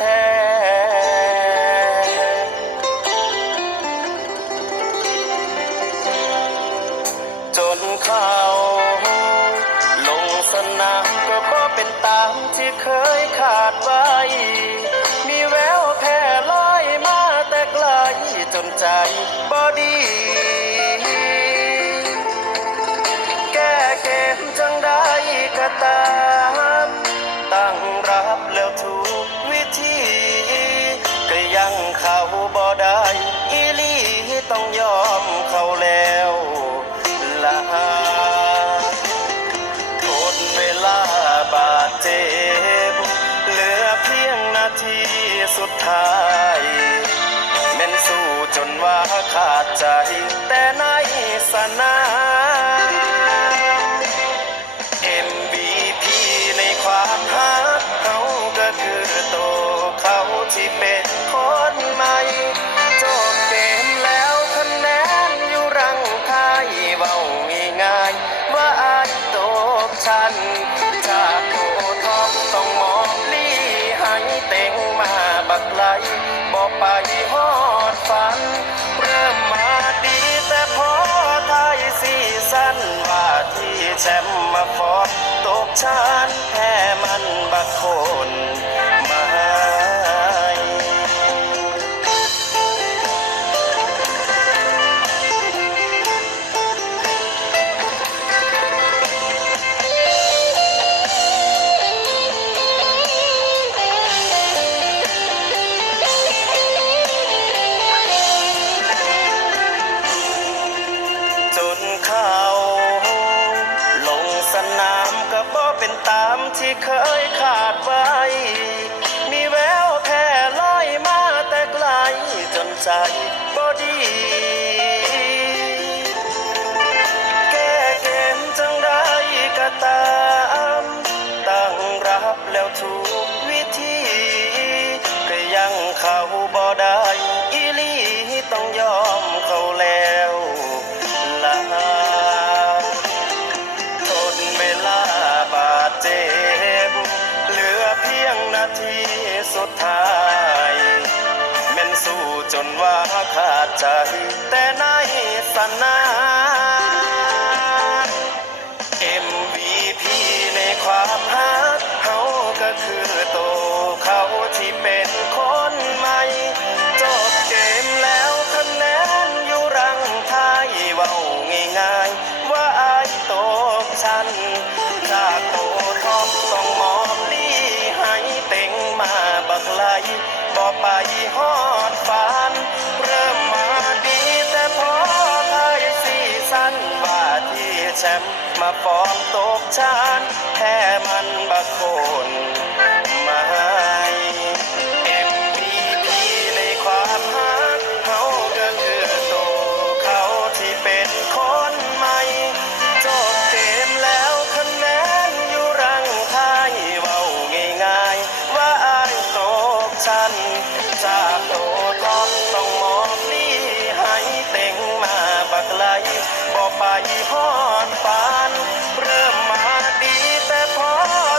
ท้จนเขาลงสนามก็บ่เป็นตามที่เคยขาดไว้ มีแววแผ่ลอยมาแต่ไกลจนใจบอดีแก้เกมจังได้กะตา เขาบ่ได้อีลีต้องยอมเขาแล้วลาทนเวลาบาดเจ็บเหลือเพียงนาทีสุดท้ายแม่นสู้จนว่าขาดใจ แต่ในสนาม MVP ในความฮักเขาก็คือโตเขาที่เป็นคน บอกไปฮอดฝัน เริ่มมาดีแต่พอไทยซีสันว่าที่แชมป์มาฟอดตกชั้นแพ้มันบัก ใจบ่ดี แก้เกมจังได้ก็ตามตั้งรับแล้วทุกวิธี ก็ยังเข้าบ่ได้อีลีต้องยอมเขาแล้วลาทนเวลาบาดเจ็บเหลือเพียงนาทีสุดท้าย จนว่าขาดใจ แต่ในสนาม MVP ในความฮักเขาก็คือโตเขาที่เป็นคนใหม่ จบเกมแล้วคะแนนอยู่รังท้ายเว้าง่ายๆ ว่าอายตกชั้นจากโตทอมต้องมองลี่ให้เต็งมาบักไหล บ่ไปฮอดฝัน เริ่มมาดีแต่พอท้ายสีสันว่าที่แชมป์มาฟอร์มตกชั้นแพ้มันบักคน ไปฮอดปาน เริ่มมาดีแต่พอ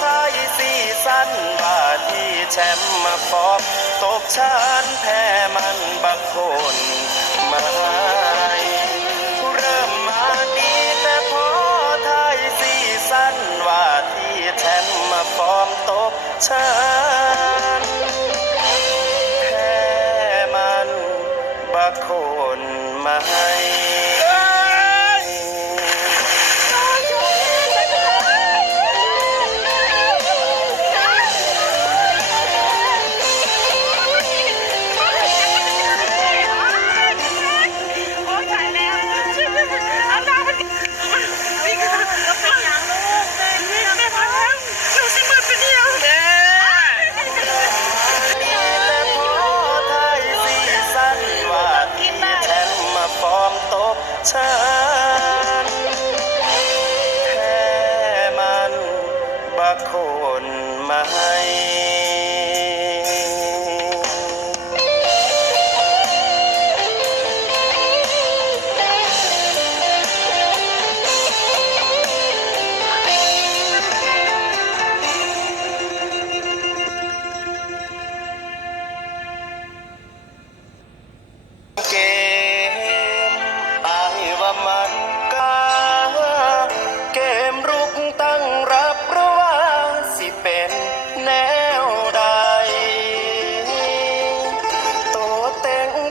ไทยซีซั่นว่าที่แชมป์มาฟอมตกชั้นแพ้มันบักคนไม่เริ่มมาดีแต่พอไทยซีซั่นว่าที่แชมป์มาฟอร์มตกชั้นแพ้มันบักคนไม่โ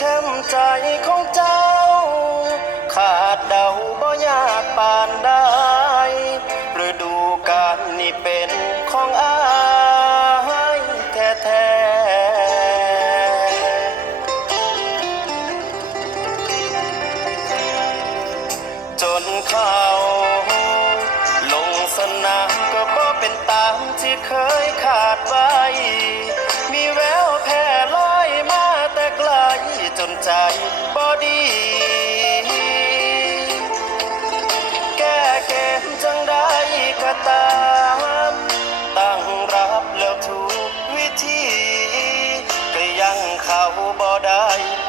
ช้มใจของเจ้า ขาดเดาบ่ยากปานได้ฤดูกาลนี่เป็นของอายแท้จนเขาลงสนามก็บ่เป็นตามที่เคยขาดไว้ ใจบ่ดี แก้เกมจังได้ก็ตามตั้งรับแล้วทุกวิธี ก็ยังเข้าบ่ได้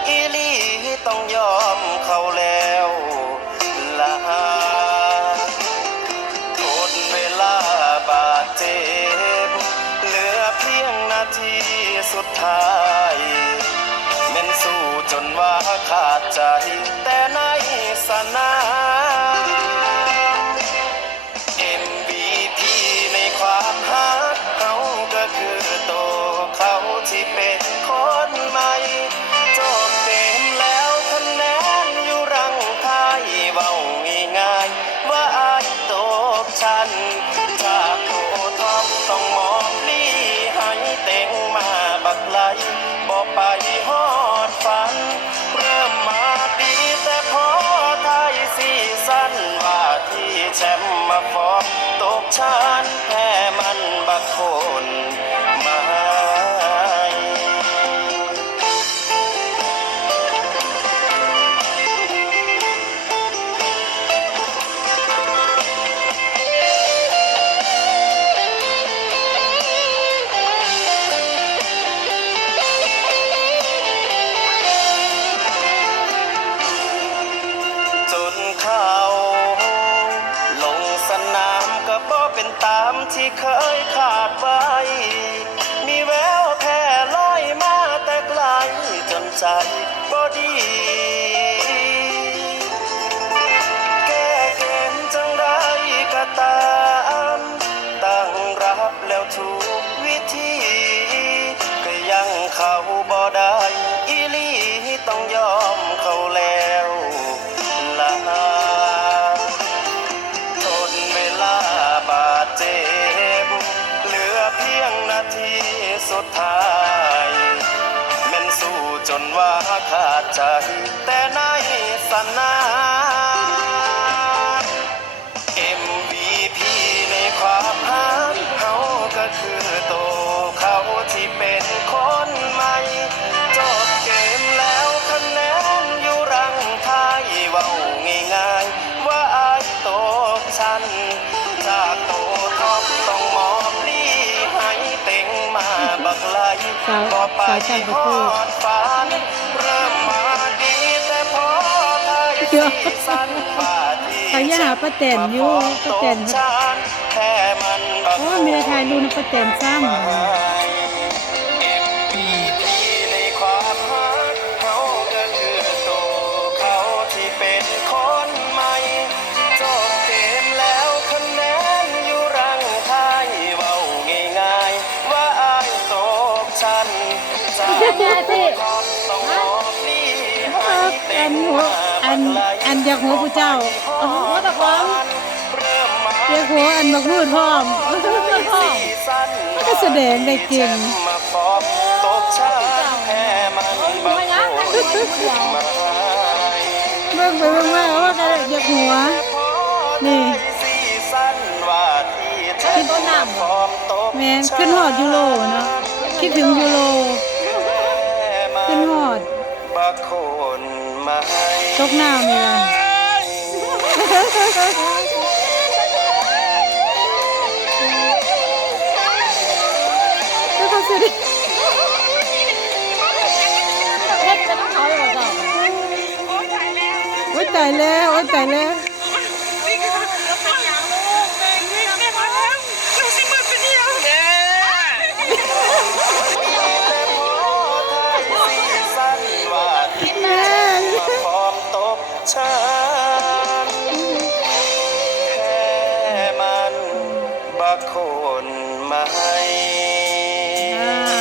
อีลีต้องยอมเข้าแล้วลาทนเวลาบาดเจ็บเหลือเพียงนาทีสุดท้าย ข ตามที่เคยขาดไว้ มีแววแผ่ลอยมาแต่ไกลจนใจก็ดี สุดท้ายแม่นสู้จนว่าขาดใจแต่ในสนา สาวก็ไปสาวจากประเทศฮอดฝันเริ่มมาดีแต่พอท้ายซีซั่นว่าที่เขาย่าหาป้าแตนอยู่ป้าแตนชานแค่มันบักโอ้ยมีแต่ถ่ายรูปนะป้าแตนซ้ำ จากต้องมอบลี่ให้เต็อัมนหัวอันอันจากหัวผู้เจ้าหัวตะพอมเรียกหัวอันบักมืดพร้อมมันก็แสดงได้เก่งเบิ่งไปเบิ่งมาโอ้ก็ได้จากหัว นี่คิดต้นน้ำแม่นขึ้นหอดยูโรเนาะคิดถึงยูโร บักคนมาตกน้ำนี่ล่ะแล้วเขาสิได้เฮ็ดเป็นต้องเขาเลยเหรอโอ้ตายแล้วโอ๊ยตายแล้วโอ๊ยตายแล้ว